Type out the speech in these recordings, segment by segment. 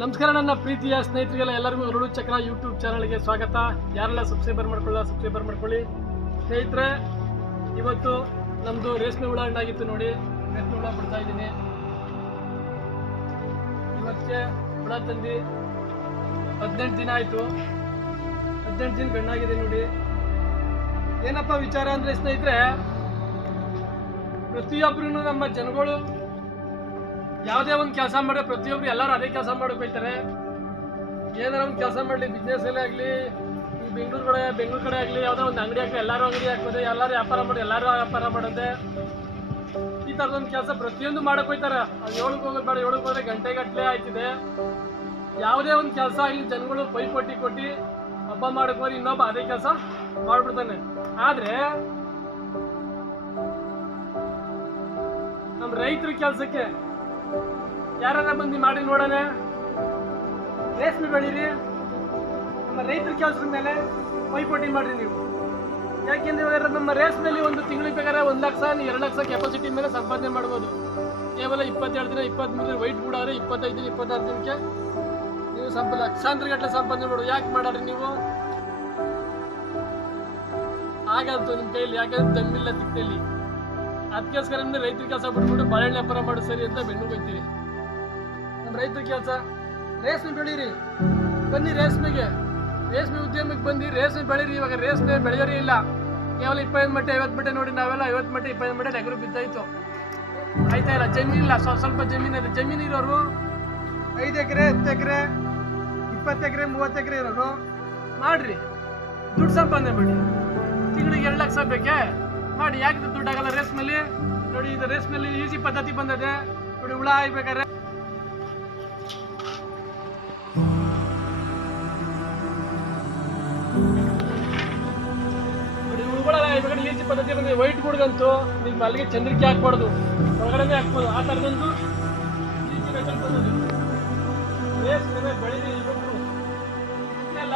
ನಮಸ್ಕಾರ ನನ್ನ ಪ್ರೀತಿಯ ಸ್ನೇಹಿತರಿಗೆಲ್ಲ ಎಲ್ಲರಿಗೂ ಗರುಡು ಚಕ್ರ ಯೂಟ್ಯೂಬ್ ಚಾನಲ್ಗೆ ಸ್ವಾಗತ. ಯಾರೆಲ್ಲ ಸಬ್ಸ್ಕ್ರೈಬರ್ ಮಾಡ್ಕೊಳ್ಳಿ ಸ್ನೇಹಿತರೆ. ಇವತ್ತು ನಮ್ಮದು ರೇಷ್ಮೆ ಹುಳ ಹಣ್ಣಾಗಿತ್ತು ನೋಡಿ, ರೇಷ್ಮೆ ಹುಳ ಬಿಡ್ತಾ ಇದ್ದೀನಿ. ಇವತ್ತಿಗೆ ಹುಳ ತಂದು 18 ದಿನ ಆಯಿತು. 18 ದಿನ ಗಣ್ಣಾಗಿದೆ ನೋಡಿ. ಏನಪ್ಪ ವಿಚಾರ ಅಂದರೆ ಸ್ನೇಹಿತರೆ, ಪ್ರತಿಯೊಬ್ಬರೂ ನಮ್ಮ ಜನಗಳು ಯಾವುದೇ ಒಂದು ಕೆಲಸ ಮಾಡಿದ್ರೆ ಪ್ರತಿಯೊಬ್ಬರು ಎಲ್ಲರೂ ಅದೇ ಕೆಲಸ ಮಾಡೋಕೆ ಹೋಗ್ತಾರೆ. ಏನಾರ ಒಂದು ಕೆಲಸ ಮಾಡಲಿ, ಬಿಸ್ನೆಸ್ಸಲ್ಲೇ ಆಗಲಿ, ಈ ಬೆಂಗಳೂರು ಕಡೆ ಆಗಲಿ, ಯಾವುದೋ ಒಂದು ಅಂಗಡಿ ಆಗಲಿ, ಎಲ್ಲರೂ ಅಂಗಡಿ ಹಾಕ್ಬೋದು, ಎಲ್ಲರೂ ವ್ಯಾಪಾರ ಮಾಡಿ ಎಲ್ಲರೂ ವ್ಯಾಪಾರ ಮಾಡೋದೆ. ಈ ಥರದೊಂದು ಕೆಲಸ ಪ್ರತಿಯೊಂದು ಮಾಡೋಕೆ ಹೋಗ್ತಾರೆ. ಅದು 7ಕ್ಕೆ ಹೋಗೋದು ಬೇಡ, 7ಕ್ಕೆ ಹೋದರೆ ಗಂಟೆಗಟ್ಟಲೆ ಆಯ್ತಿದೆ. ಯಾವುದೇ ಒಂದು ಕೆಲಸ ಆಗಲಿ ಜನಗಳು ಪೈಪೋಟಿ ಕೊಟ್ಟು ಹಬ್ಬ ಮಾಡೋಕೆ ಹೋಗಿ ಇನ್ನೊಬ್ಬ ಅದೇ ಕೆಲಸ ಮಾಡಿಬಿಡ್ತಾನೆ. ಆದರೆ ನಮ್ಮ ರೈತರ ಕೆಲಸಕ್ಕೆ ಯಾರನ್ನ ಬಂದು ಮಾಡಿ ನೋಡೋಣ. ರೇಷ್ಮೆ ಬೆಳೀರಿ, ನಮ್ಮ ರೈತರ ಕೆಲಸದ ಮೇಲೆ ಪೈಪೋಟಿ ಮಾಡಿರಿ ನೀವು. ಯಾಕೆಂದ್ರೆ ಇವಾಗ ನಮ್ಮ ರೇಷ್ಮೆಯಲ್ಲಿ ಒಂದು ತಿಂಗಳಿಗೆ ಬೇಕಾದ್ರೆ 1 ಲಕ್ಷ 2 ಲಕ್ಷ ಕೆಪಾಸಿಟಿ ಮೇಲೆ ಸಂಪಾದನೆ ಮಾಡ್ಬೋದು. ಕೇವಲ 22 ದಿನ 23 ದಿನ ವೈಟ್ ಬಿಡಾದ್ರೆ 25 ದಿನ 26 ದಿನಕ್ಕೆ ನೀವು ಲಕ್ಷಾಂತರ ಗಟ್ಟಲೆ ಸಂಪಾದನೆ ಮಾಡೋದು. ಯಾಕೆ ಮಾಡಾಡ್ರಿ ನೀವು? ಆಗಂತು ನಿಮ್ಮ ಕೈಯಲ್ಲಿ, ಯಾಕಂದ್ರೆ ತಮ್ಮಿಲ್ಲ ತಿಕ್ಕಲ್ಲಿ. ಅದಕ್ಕೋಸ್ಕರ ನಿಮ್ಗೆ ರೈತರ ಕೆಲಸ ಬಿಟ್ಬಿಟ್ಟು ಬಾಳೆಹಣ್ಣು ವ್ಯಾಪಾರ ಮಾಡೋದು ಸರಿ ಅಂತ ಬೆಂಗಳೂರಿಗೆ ಹೋಗ್ತೀರಿ. ನಮ್ಮ ರೈತರ ಕೆಲಸ ರೇಷ್ಮೆ ಬೆಳೀರಿ, ಬನ್ನಿ ರೇಷ್ಮೆ ಉದ್ಯಮಕ್ಕೆ ಬಂದು ರೇಷ್ಮೆ ಬೆಳೀರಿ. ಇವಾಗ ರೇಷ್ಮೆ ಬೆಳೆಯೋರೇ ಇಲ್ಲ. ಕೇವಲ 25 ಮಟ್ಟೆ 50 ಮಟ್ಟೆ ನೋಡಿ, ನಾವೆಲ್ಲ 50 ಮಟ್ಟೆ 25 ಮಟ್ಟೆ ಎಗರು ಬಿದ್ದಾಯಿತು. ಆಯ್ತಾ ಇಲ್ಲ, ಜಮೀನಿಲ್ಲ, ಸ್ವಲ್ಪ ಜಮೀನು ಇದೆ. ಜಮೀನು ಇರೋರು 5 ಎಕರೆ 10 ಎಕರೆ 20 ಎಕರೆ 30 ಎಕರೆ ಇರೋರು ಮಾಡ್ರಿ, ದುಡ್ಡು ಸಂಪಾದನೆ ಮಾಡಿ. ತಿಂಗಳಿಗೆ 2 ಲಕ್ಷ ಬೇಕೆ ಮಾಡಿ. ಯಾಕೆ ದುಡ್ಡಾಗಲ್ಲ ರೇಷ್ಮೆಲಿ? ನೋಡಿ, ಇದು ರೇಷ್ಮೆಲಿ ಈಸಿ ಪದ್ಧತಿ ಬಂದಿದೆ ನೋಡಿ. ಹುಳ ಆಗ್ಬೇಕಾದ್ರೆ ನೋಡಿ, ಹುಳುಗಳ ಆಗ್ಬೇಕಾದ್ರೆ ಈಸಿ ಪದ್ಧತಿ ಬಂದಿದೆ. ವೈಟ್ ಗುಡ್ಗಂತೂ ನೀವು ಅಲ್ಲಿಗೆ ಚಂದ್ರಿಕೆ ಹಾಕ್ಬಾರ್ದು, ಹೊರಗಡೆನೇ ಹಾಕ್ಬೋದು. ಆ ಥರದಂತೂ ಈಸಿ ಮೆಥಡ್ ಬಂದಿದೆ. ರೇಷ್ಮೆ ಬೆಳೀರಿ. ಎಲ್ಲ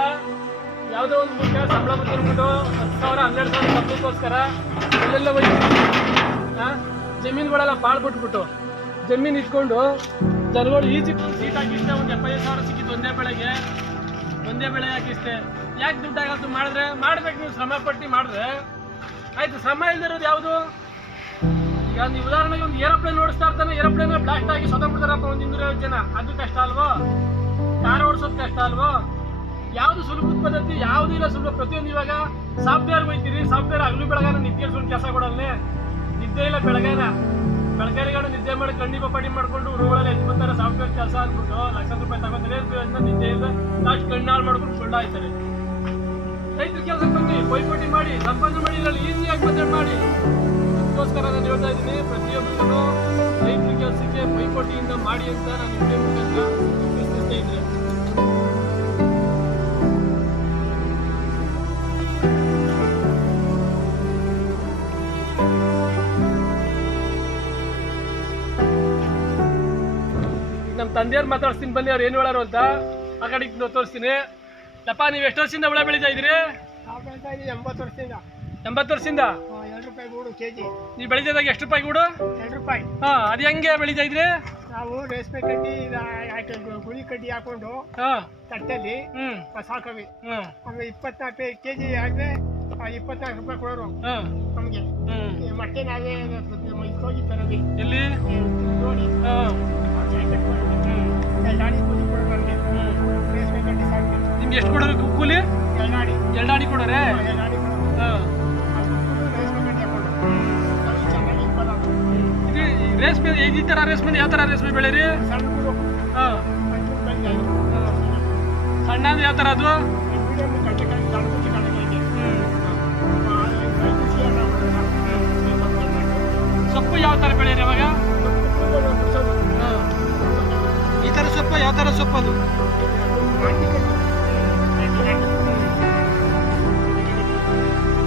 ಯಾವುದೋ ಒಂದು ಮುಖ್ಯ ಸಂಬಳ ಬಂದ್ಬಿಟ್ಟು 10,000 12,000 ಸಂಬಳಕ್ಕೋಸ್ಕರ ಎಲ್ಲೆಲ್ಲ ಹೋಗ್ತೀವಿ. ಜಮೀನುಗಳೆಲ್ಲ ಬಾಳ್ಬಿಟ್ಬಿಟ್ಟು ಜಮೀನು ಇಟ್ಕೊಂಡು ಜನಗಳು ಈಜಿ ಸೀಟ್ ಹಾಕಿಷ್ಟೆ. ಒಂದು 75,000 ಸಿಕ್ಕಿತ್ತು ಒಂದೇ ಬೆಳೆ ಹಾಕಿಷ್ಟೆ. ಯಾಕೆ ದುಡ್ಡು ಆಗತ್ತು? ಮಾಡ್ಬೇಕು ನೀವು ಶ್ರಮ ಪಟ್ಟು ಮಾಡಿದ್ರೆ ಆಯ್ತು. ಶ್ರಮ ಇಲ್ದಿರೋದು ಯಾವುದು? ಈಗ ನೀವು ಉದಾಹರಣೆಗೆ ಒಂದು ಏರೋಪ್ಲೇನ್ ಓಡಿಸ್ತಾ ಇರ್ತಾನೆ, ಏರೋಪ್ಲೇನ್ ಬ್ಲಾಸ್ಟ್ ಆಗಿ ಸ್ವತಂತ್ರಪ್ಪ ಒಂದು 250 ಜನ. ಅದು ಕಷ್ಟ ಅಲ್ವೋ? ಕಾರ್ ಓಡಿಸೋದು ಕಷ್ಟ ಅಲ್ವೋ? ಯಾವುದು ಸುಲಭ ಪದ್ಧತಿ? ಯಾವುದು ಇಲ್ಲ ಸುಲಭ. ಪ್ರತಿಯೊಂದು ಇವಾಗ ಸಾಫ್ಟ್ವೇರ್ ಹೋಗ್ತೀರಿ, ಸಾಫ್ಟ್ವೇರ್ ಹಗಲು ಬೆಳಗಾನ ನಿದ್ದೆ ಸುಳ್ಳು ಕೆಲಸ ಕೊಡಲ್ಲೇ. ನಿದ್ದೆ ಇಲ್ಲ ಬೆಳಗಾರಿಗಳು ನಿದ್ದೆ ಮಾಡಿ ಕಣ್ಣಿಗೆ ಪಡಿ ಮಾಡ್ಕೊಂಡು ಹುಡುಗಳೆಲ್ಲ ಎದ್ದು ಬಂತಾರೆ. ಸಾಫ್ಟ್ವೇರ್ ಕೆಲಸ ಅಂದ್ಬಿಟ್ಟು ಲಕ್ಷಾಂತರ ರೂಪಾಯಿ ತಗೋತಾರೆ. ನಿದ್ದೆ ಇಲ್ಲ, ಲಾಸ್ಟ್ ಕಣ್ಣಾಳು ಮಾಡ್ಕೊಂಡು ಸುಳ್ಳು ಆಯ್ತಾರೆ. ರೈತರ ಕೆಲಸಕ್ಕೆ ಬನ್ನಿ, ಪೈಪೋಟಿ ಮಾಡಿ, ಸಂಪಾದನೆ ಮಾಡಿ, ಇದರಲ್ಲಿ ಈಸಿಯಾಗಿ ಬಜೆಟ್ ಮಾಡಿ. ಅದಕ್ಕೋಸ್ಕರ ನಾನು ಹೇಳ್ತಾ ಇದ್ದೀನಿ, ಪ್ರತಿಯೊಬ್ಬರು ರೈತರ ಕೆಲಸಕ್ಕೆ ಪೈಪೋಟಿಯಿಂದ ಮಾಡಿ ಅಂತ ನಾನು ವಿಡಿಯೋ ಮುಖಾಂತರ ತಿಳಿಸ್ತಾ ಇದ್ದೆ. ನಮ್ಮ ತಂದೆಯವ್ರು ಮಾತಾಡ್ತೀನಿ ಬನ್ನಿ, ಅವ್ರು ಏನು ಹೇಳಾರು ಅಂತ. ಆ ಕಡೆಗೆ ತೋರಿಸ್ತೀನಿ. ಲಪ್ಪ, ನೀವು ಎಷ್ಟು ವರ್ಷದಿಂದ ಹುಳ ಬೆಳೀತಾ ಇದ್ದೀರಿ? 80 ವರ್ಷದಿಂದ. 80 ವರ್ಷದಿಂದ? 2 ರೂಪಾಯಿ ಗೂಡು ಕೆಜಿ. ನೀವು ಬೆಳೀತಿದ್ದಾಗ ಎಷ್ಟು ರೂಪಾಯಿ ಗೂಡು? 2 ರೂಪಾಯಿ. ಅದು ಹೆಂಗೆ ಬೆಳೀತಾ ಇದ್ರಿ? ನಾವು ರೇಷ್ಮೆ ಕಡ್ಡಿ ಗುಳಿ ಕಡ್ಡಿ ಹಾಕೊಂಡು ತಟ್ಟಲ್ಲಿ ಸಾಕವಿ. ಆಮೇಲೆ 24 ಕೆಜಿ ಆದ್ರೆ 24 ರೂಪಾಯಿ ಕೊಡೋರು ನಮಗೆ. ಮತ್ತೆ ನಾವೇ ಹೋಗಿ ತರವಿ. ಎಲ್ಲಿ ನೋಡಿ ಎಲ್ಡಾಡಿ ಕೂಲಿ ಕೊಡೋರು ನಮಗೆ. ರೇಷ್ಮೆ ಕಡ್ಡಿ ಸಾಕು. ನಿಮ್ಗೆ ಎಷ್ಟು ಕೊಡೋರು ಕೂಲಿ? ಎಲ್ಡಾಡಿ ಕೊಡೋರೆ. ಎಲ್ಡಾಡಿ ರೇಷ್ಮೆ ಕಡ್ಡಿ ಹಾಕೊಂಡು ಚೆನ್ನಾಗಿ ಬರೋದು. ರೇಷ್ಮೆ ಈ ಥರ ರೇಷ್ಮೆ ಯಾವ ಥರ ರೇಷ್ಮೆ ಬೆಳೀರಿ? ಸಣ್ಣ ಅಂದ್ರೆ ಯಾವ ಥರ ಅದು? ಸೊಪ್ಪು ಯಾವ ಥರ ಬೆಳೀರಿ ಅವಾಗ? ಈ ಥರ ಸೊಪ್ಪು ಯಾವ ಥರ ಸೊಪ್ಪು ಅದು?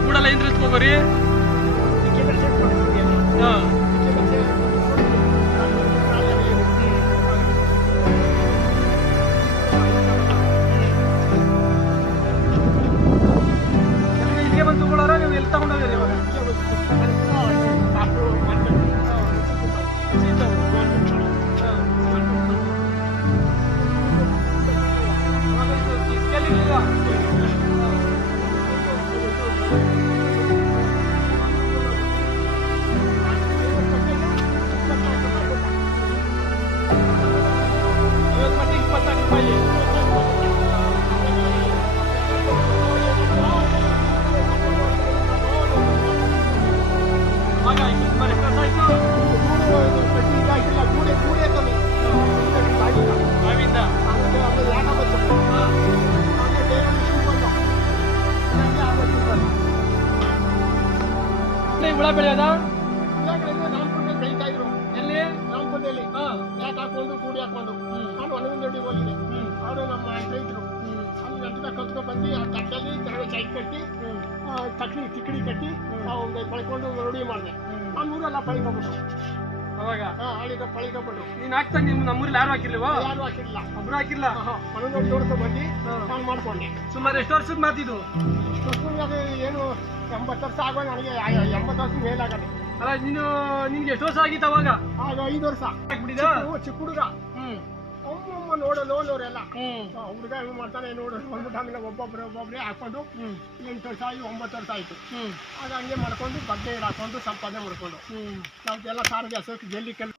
ಕೂಡಲ್ಲ ಏನ್ರಿ ಹೋಗೋರಿ? ಹಾಂ, ಇಲ್ಲಿಗೆ ಬಂದು ತಗೊಳ್ಳೋರ ನೀವು ಎಲ್ಲಿ ತಗೊಂಡೋಗಿರಿ ಇವಾಗ? ರೂಪಾಯಿ. ಅವಾಗ ಈಗ ಸುಮಾರು ಎಷ್ಟು ವರ್ಷ ಆಯ್ತು ನಾವಿಂದ? ಹುಳ ಬೆಳೆಯೋದ ಎಲ್ಲಿ? ಯಾಕೆ ಹಾಕೊಂಡು ಕೂಡಿ ಹಾಕೊಂಡು ನಾನು ಒಣಗಿನ ದೊಡ್ಡಿಗೆ ಹೋಗಿದೆ. ಅವರು ನಮ್ಮ ರೈತರು ಅಲ್ಲಿ ಗಂಟೆ ಕಲ್ತ್ಕೊಂಡು ಬಂದು ಆ ತಟ್ಟಲ್ಲಿ ಕೆಳಗೆ ಚೈ ಕಟ್ಟಿ ತಕ್ಕಡಿ ತಿಕ್ಕಡಿ ಕಟ್ಟಿ ಒಂದು ಪಳ್ಕೊಂಡು ರೂಢಿ ಮಾಡಿದೆ. ನಾನು ಊರೆಲ್ಲ ಪಳ್ಕೊಂಡ್ಬಿಟ್ಟು ಅವಾಗ ಅಲ್ಲಿಂದ ಪಳ್ಕೊಂಡ್ಬಿಟ್ಟು ನೀನ್ ಹಾಕ್ತಾ ನೀವು ನಮ್ಮೂರಲ್ಲಿ ಯಾರು ಹಾಕಿರ್ಲಿವ? ಯಾರು ಹಾಕಿಲ್ಲ, ಒಬ್ರು ಹಾಕಿಲ್ಲ. ಒಣಗಿನ ನೋಡ್ಕೊಂಡು ಬಂದು ನಾನು ಮಾಡ್ಕೊಂಡೆ. ಸುಮಾರು ಎಷ್ಟು ವರ್ಷದ ಮಾತಿದು? ಅದು ಏನು 80 ವರ್ಷ ಆಗೋ, ನನಗೆ 80 ವರ್ಷ ಮೇಲಾಗದೆ. ಅಲ್ಲ ನಿನ್ಗೆ ಎಷ್ಟು ವರ್ಷ ಆಗಿತ್ತು ಅವಾಗ? ಆಗ 5 ವರ್ಷ ಹಾಕ್ಬಿಟ್ಟಿದ? ಚಿಕ್ಕ ಹುಡುಗ ಅಮ್ಮ ನೋಡೋದು ಅವರೆಲ್ಲ ಹುಡುಗ ಏನು ಮಾಡ್ತಾನೆ ನೋಡೋದು ಬಂದ್ಬಿಟ್ಟು ಆಮೇಲೆ ಒಬ್ಬೊಬ್ಬರೇ ಹಾಕೊಂಡು 8 ವರ್ಷ ಆಗಿ 9 ವರ್ಷ ಆಯಿತು. ಆಗ ಹಂಗೆ ಮಾಡ್ಕೊಂಡು ಬಡ್ಡೆ ಹಾಕೊಂಡು ಸಂಪಾದನೆ ಮಾಡ್ಕೊಂಡು ನಾವೆಲ್ಲ ಸಾರಿಗೆ ಹಸೋಕ್ಕೆ ಜಲ್ಲಿ ಕೆಲಸ